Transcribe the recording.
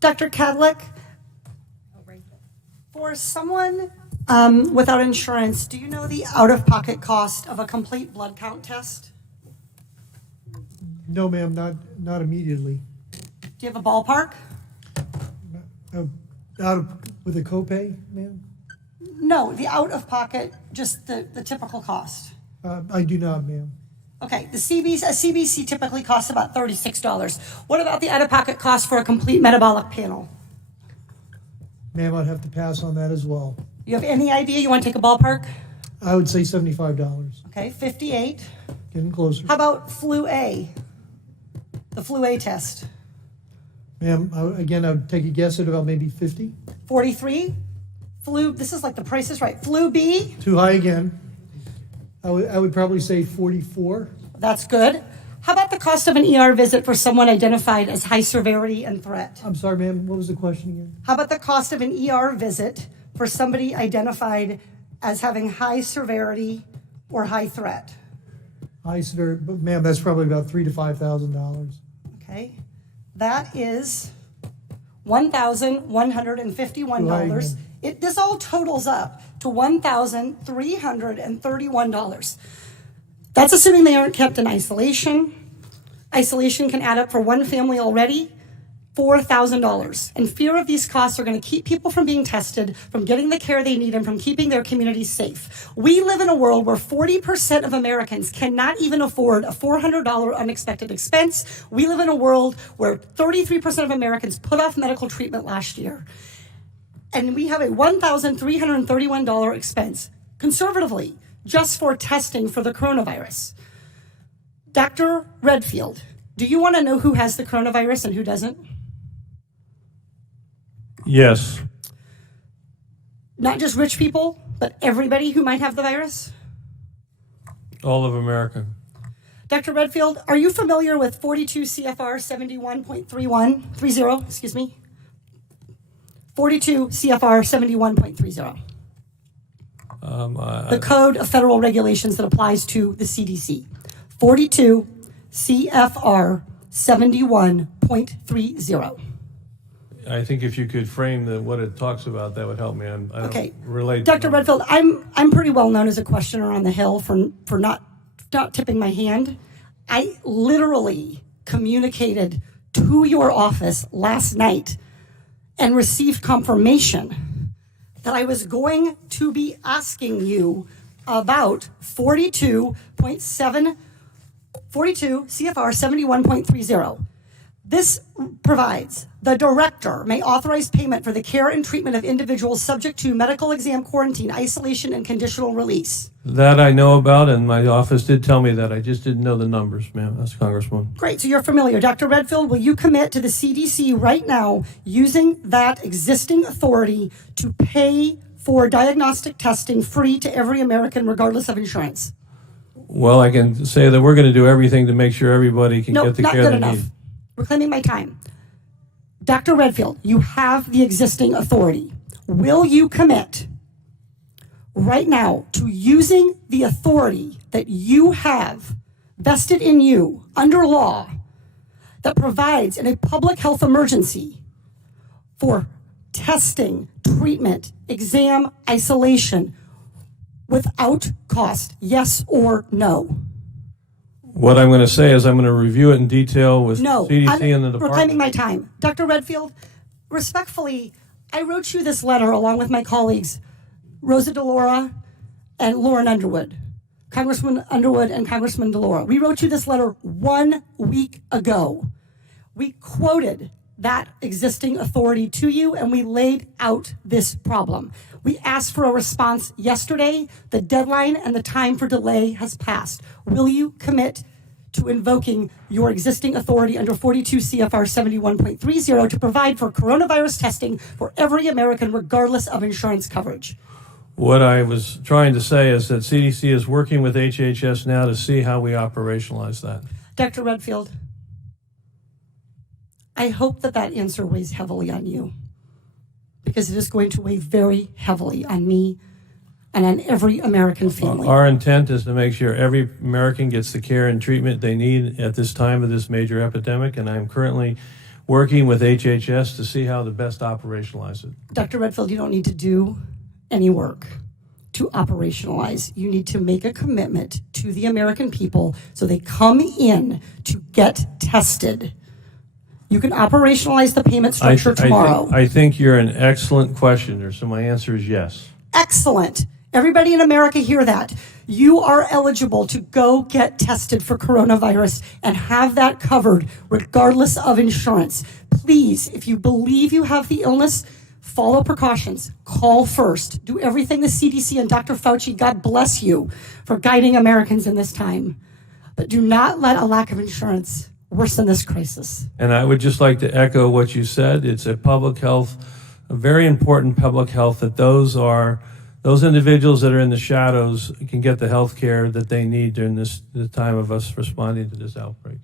Dr. Cadlick, for someone without insurance, do you know the out-of-pocket cost of a complete blood count test? No, ma'am, not immediately. Do you have a ballpark? With a copay, ma'am? No, the out-of-pocket, just the typical cost. I do not, ma'am. Okay, a CBC typically costs about $36. What about the out-of-pocket cost for a complete metabolic panel? Ma'am, I'd have to pass on that as well. You have any idea? You want to take a ballpark? I would say $75. Okay, 58. Getting closer. How about flu A? The flu A test. Ma'am, again, I would take a guess at about maybe 50. 43. Flu, this is like the Price is Right. Flu B. Too high again. I would probably say 44. That's good. How about the cost of an ER visit for someone identified as high severity and threat? I'm sorry, ma'am, what was the question again? How about the cost of an ER visit for somebody identified as having high severity or high threat? High severity, but ma'am, that's probably about $3,000 to $5,000. Okay. That is $1,151. This all totals up to $1,331. That's assuming they aren't kept in isolation. Isolation can add up for one family already, $4,000. And fear of these costs are going to keep people from being tested, from getting the care they need, and from keeping their communities safe. We live in a world where 40% of Americans cannot even afford a $400 unexpected expense. We live in a world where 33% of Americans put off medical treatment last year. And we have a $1,331 expense, conservatively, just for testing for the coronavirus. Dr. Redfield, do you want to know who has the coronavirus and who doesn't? Yes. Not just rich people, but everybody who might have the virus? All of America. Dr. Redfield, are you familiar with 42 CFR 71.30, excuse me? 42 CFR 71.30. The Code of Federal Regulations that applies to the CDC. 42 CFR 71.30. I think if you could frame what it talks about, that would help me. I Okay. don't relate. Dr. Redfield, I'm pretty well known as a questioner on the Hill for not tipping my hand. I literally communicated to your office last night and received confirmation that I was going to be asking you about 42 CFR 71.30. This provides the director may authorize payment for the care and treatment of individuals subject to medical exam, quarantine, isolation, and conditional release. That I know about, and my office did tell me that. I just didn't know the numbers, ma'am. That's Congresswoman. Great, so you're familiar. Dr. Redfield, will you commit to the CDC right now using that existing authority to pay for diagnostic testing free to every American regardless of insurance? Well, I can say that we're going to do everything to make sure everybody can get the care they enough. need. Reclaiming my time. Dr. Redfield, you have the existing authority. Will you commit right now to using the authority that you have vested in you under law that provides in a public health emergency for testing, treatment, exam, isolation without cost, yes or no? What I'm going to say is I'm going to review it in detail with CDC and the department. Reclaiming my time. Dr. Redfield, respectfully, I wrote you this letter along with my colleagues, Rosa DeLaura and Lauren Underwood, Congressman Underwood and Congressman DeLaura. We wrote you this letter 1 week ago. We quoted that existing authority to you, and we laid out this problem. We asked for a response yesterday. The deadline and the time for delay has passed. Will you commit to invoking your existing authority under 42 CFR 71.30 to provide for coronavirus testing for every American regardless of insurance coverage? What I was trying to say is that CDC is working with HHS now to see how we operationalize that. Dr. Redfield, I hope that answer weighs heavily on you, because it is going to weigh very heavily on me and on every American family. Our intent is to make sure every American gets the care and treatment they need at this time of this major epidemic, and I'm currently working with HHS to see how to best operationalize it. Dr. Redfield, you don't need to do any work to operationalize. You need to make a commitment to the American people so they come in to get tested. You can operationalize the payment structure tomorrow. I think you're an excellent questioner, so my answer is yes. Excellent. Everybody in America hear that. You are eligible to go get tested for coronavirus and have that covered regardless of insurance. Please, if you believe you have the illness, follow precautions. Call first. Do everything the CDC and Dr. Fauci, God bless you, for guiding Americans in this time. But do not let a lack of insurance worsen this crisis. And I would just like to echo what you said. It's a public health, a very important public health, that those individuals that are in the shadows can get the health care that they need during the time of us responding to this outbreak.